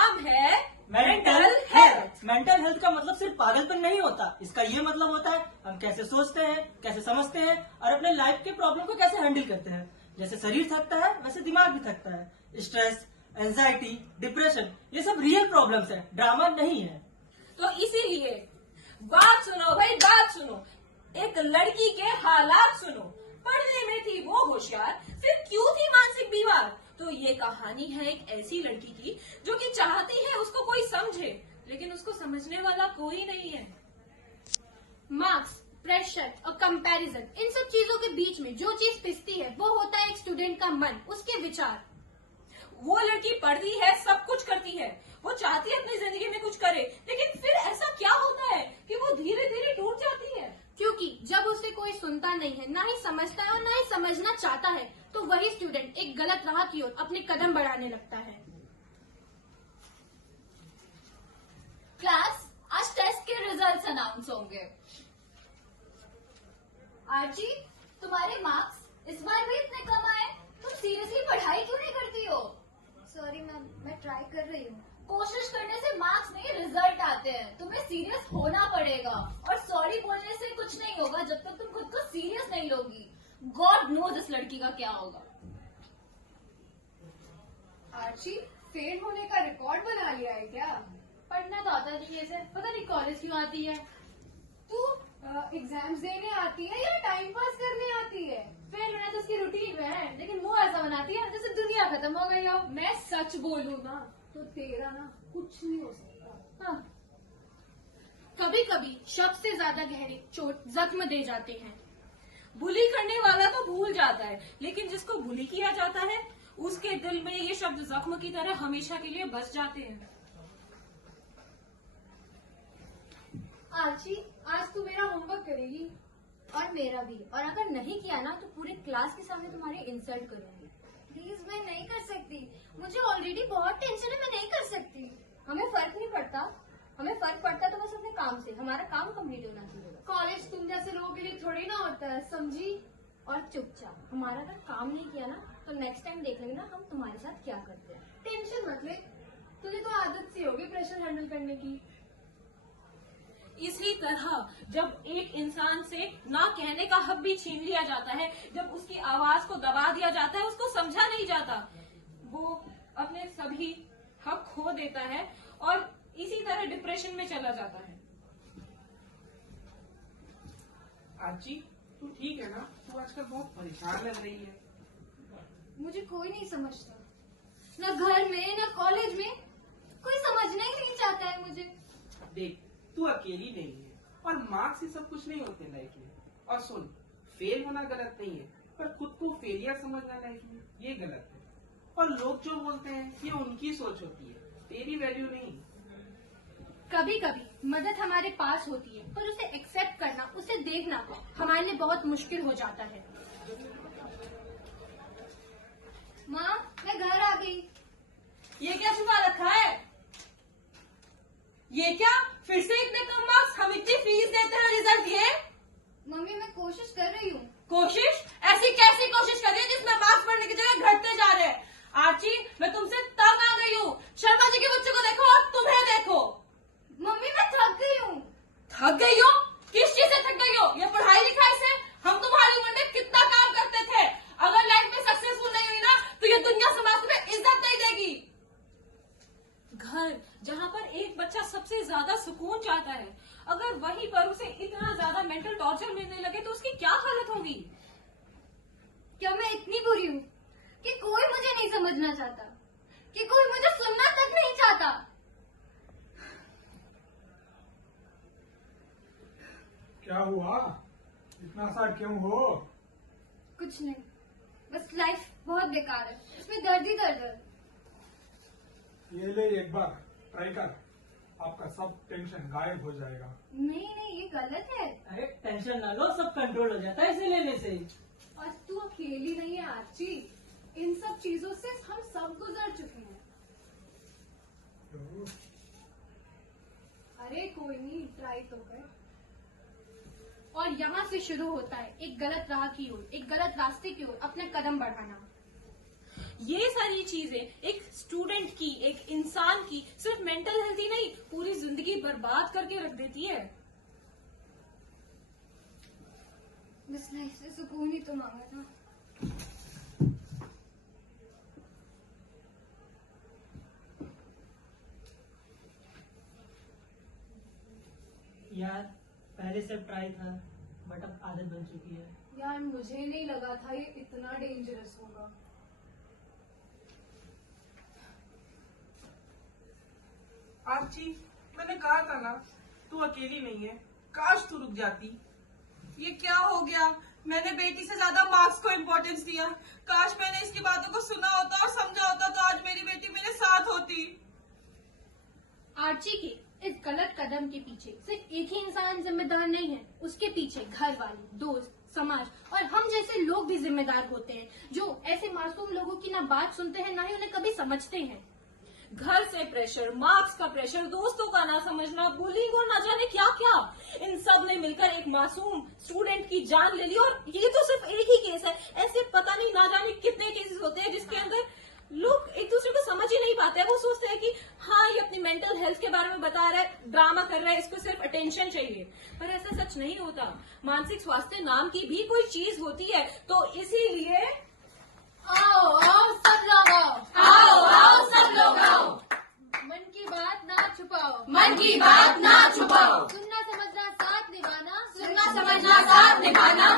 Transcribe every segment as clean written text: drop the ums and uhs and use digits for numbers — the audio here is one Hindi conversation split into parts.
नाम है मेंटल हेल्थ। मेंटल हेल्थ का मतलब सिर्फ पागलपन नहीं होता, इसका ये मतलब होता है हम कैसे सोचते हैं, कैसे समझते हैं और अपने लाइफ के प्रॉब्लम को कैसे हैंडल करते हैं। जैसे शरीर थकता है वैसे दिमाग भी थकता है। स्ट्रेस, एंजाइटी, डिप्रेशन ये सब रियल प्रॉब्लम्स है, ड्रामा नहीं है। तो इसीलिए बात सुनो भाई, बात सुनो। एक लड़की के हालात सुनो। पढ़ने में थी वो होशियार, फिर क्यों थी मानसिक बीमार। तो ये कहानी है एक ऐसी लड़की की जो कि चाहती है उसको कोई समझे, लेकिन उसको समझने वाला कोई नहीं है। मार्क्स, प्रेशर और कंपैरिजन, इन सब चीजों के बीच में जो चीज पिसती है वो होता है एक स्टूडेंट का मन, उसके विचार। वो लड़की पढ़ती है, सब कुछ करती है, वो चाहती है अपनी जिंदगी में कुछ करे, लेकिन फिर ऐसा क्या होता है कि वो धीरे धीरे टूट जाती है। क्योंकि जब उसे कोई सुनता नहीं है, ना ही समझता है और ना ही समझना चाहता है, तो वही स्टूडेंट एक गलत राह की ओर अपने कदम बढ़ाने लगता है। क्लास, आज टेस्ट के रिजल्ट्स अनाउंस होंगे। आरजी, तुम्हारे मार्क्स इस बार भी इतने कम आए। तुम सीरियसली पढ़ाई क्यों नहीं करती हो? सॉरी मैम, मैं ट्राई कर रही हूँ। कोशिश करने से मार्क्स नहीं, रिजल्ट आते हैं। तुम्हें सीरियस होना पड़ेगा और सॉरी बोलने से कुछ नहीं होगा जब तक तुम खुद को सीरियस नहीं लोगी। गॉड नोज इस लड़की का क्या होगा। आर्ची, फेल होने का रिकॉर्ड बना लिया है क्या? पढ़ना तो आता नहीं ऐसे, पता नहीं कॉलेज क्यों आती है। तू एग्जाम्स देने आती है या टाइम पास करने आती है? फेल होना तो उसकी रूटीन में है, लेकिन मुंह ऐसा बनाती है जैसे दुनिया खत्म हो गई हो। मैं सच बोलूँ ना तो तेरा ना कुछ नहीं हो सकता। हाँ। कभी कभी शब्द से ज्यादा गहरे चोट जख्म दे जाते हैं। बुली करने वाला तो भूल जाता है, लेकिन जिसको बुली किया जाता है उसके दिल में ये शब्द जख्म की तरह हमेशा के लिए बस जाते हैं। आर्ची, आज तू मेरा होमवर्क करेगी? और मेरा भी। और अगर नहीं किया ना तो पूरे क्लास के सामने तुम्हारी इंसल्ट करूंगी। प्लीज, मैं नहीं कर सकती। मुझे ऑलरेडी बहुत टेंशन है, मैं नहीं कर सकती। हमें फर्क नहीं पड़ता, हमें फर्क पड़ता तो बस अपने काम से। हमारा काम कंप्लीट होना चाहिए। कॉलेज तुम जैसे लोगों के लिए थोड़ी ना होता है, समझी? और चुपचाप, हमारा अगर काम नहीं किया ना तो नेक्स्ट टाइम देख लेंगे ना हम तुम्हारे साथ क्या करते हैं। टेंशन मत ले, तुझे तो आदत सी होगी प्रेशर हैंडल करने की। इसी तरह जब एक इंसान से ना कहने का हक भी छीन लिया जाता है, जब उसकी आवाज को दबा दिया जाता है, उसको समझा नहीं जाता, वो अपने सभी हक खो देता है और इसी तरह डिप्रेशन में चला जाता है। आजी, तू ठीक है ना? तू आजकल बहुत परेशान लग रही है। मुझे कोई नहीं समझता, ना घर में ना कॉलेज में, कोई समझना ही नहीं चाहता है मुझे। देख, तू अकेली नहीं है और मार्क्स ही सब कुछ नहीं होते लाइफ में। और सुन, फेल होना गलत नहीं है, पर खुद को फेलियर समझना लाइफ में ये गलत है। और लोग जो बोलते हैं ये उनकी सोच होती है, तेरी वैल्यू नहीं। कभी कभी मदद हमारे पास होती है, पर उसे एक्सेप्ट करना, उसे देखना हमारे लिए बहुत मुश्किल हो जाता है। माँ, मैं घर आ गई। ये क्या छुपा रखा है? ये क्या फिर से इतने कम मार्क्स? हम इतनी फीस देते हैं, रिजल्ट ये? मम्मी, मैं कोशिश कर रही हूँ। कोशिश? ऐसी कैसी कोशिश कर रही है जिसमें मार्क्स बढ़ने की जगह घटते जा रहे हैं? आर्ची, मैं तुमसे तंग आ गई हूँ। शर्मा जी के बच्चों को देखो और तुम्हें देखो। मम्मी, मैं थक गई हूँ। थक गई हो? किस चीज से थक गई हो? ये पढ़ाई लिखाई से? हम तुम्हारी उम्र में कितना काम करते थे। अगर लाइफ में सक्सेसफुल नहीं हुई ना तो ये दुनिया समाज तुम्हें इज्जत नहीं देगी। घर जहाँ पर एक बच्चा सबसे ज्यादा सुकून चाहता है, अगर वहीं पर उसे इतना ज्यादा मेंटल टॉर्चर मिलने लगे तो उसकी क्या हालत होगी? क्या मैं इतनी बुरी हूँ कि कोई मुझे नहीं समझना चाहता, कि कोई मुझे सुनना तक नहीं चाहता? क्या हुआ? इतना सा क्यों हो? कुछ नहीं, बस लाइफ बहुत बेकार है, इसमें दर्द ही दर्द है। ये ले, एक बार ट्राई कर, आपका सब टेंशन गायब हो जाएगा। नहीं नहीं, ये गलत है। अरे टेंशन ना लो, सब कंट्रोल हो जाता है इसे लेने से। और तू अकेली नहीं है आर्ची, इन सब चीजों से हम सब गुजर चुके हैं। अरे कोई नहीं, ट्राई तो कर। और यहाँ से शुरू होता है एक गलत राह की ओर, एक गलत रास्ते की ओर अपना कदम बढ़ाना। ये सारी चीजें एक स्टूडेंट की, एक इंसान की सिर्फ मेंटल हेल्थ ही नहीं, पूरी जिंदगी बर्बाद करके रख देती है। बस लाइफ से सुकून ही तो मांगा था। यार पहले से ट्राई था, बट अब आदत बन चुकी है। यार मुझे नहीं लगा था ये इतना डेंजरस होगा। आर्ची, मैंने कहा था ना तू अकेली नहीं है, काश तू रुक जाती। ये क्या हो गया? मैंने बेटी से ज्यादा मार्क्स को इम्पोर्टेंस दिया। काश मैंने इसकी बातों को सुना होता और समझा होता तो आज मेरी बेटी मेरे साथ होती। आर्ची के इस गलत कदम के पीछे सिर्फ एक ही इंसान जिम्मेदार नहीं है, उसके पीछे घर वाले, दोस्त, समाज और हम जैसे लोग भी जिम्मेदार होते हैं, जो ऐसे मासूम लोगों की ना बात सुनते हैं ना ही उन्हें कभी समझते हैं। घर से प्रेशर, मार्क्स का प्रेशर, दोस्तों का ना समझना, बुलिंग और ना जाने क्या क्या, इन सब ने मिलकर एक मासूम स्टूडेंट की जान ले ली। और ये तो सिर्फ एक ही केस है, ऐसे पता नहीं ना जाने कितने केसेस होते हैं जिसके अंदर लोग एक दूसरे को समझ ही नहीं पाते हैं। वो सोचते हैं कि हाँ ये अपनी मेंटल हेल्थ के बारे में बता रहा है, ड्रामा कर रहा है, इसको सिर्फ अटेंशन चाहिए, पर ऐसा सच नहीं होता। मानसिक स्वास्थ्य नाम की भी कोई चीज होती है। तो इसीलिए आओ आओ सब लोग आओ, आओ आओ सब लोग आओ, मन की बात ना छुपाओ, मन की बात ना छुपाओ, सुनना समझना साथ निभाना, सुनना समझना साथ निभाना,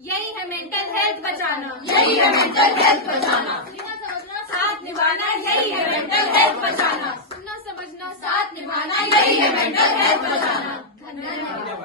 यही है मेंटल हेल्थ बचाना, यही है मेंटल हेल्थ बचाना, सुनना समझना साथ निभाना, यही है मेंटल हेल्थ बचाना, सुनना समझना साथ निभाना, यही है मेंटल हेल्थ बचाना। धन्यवाद।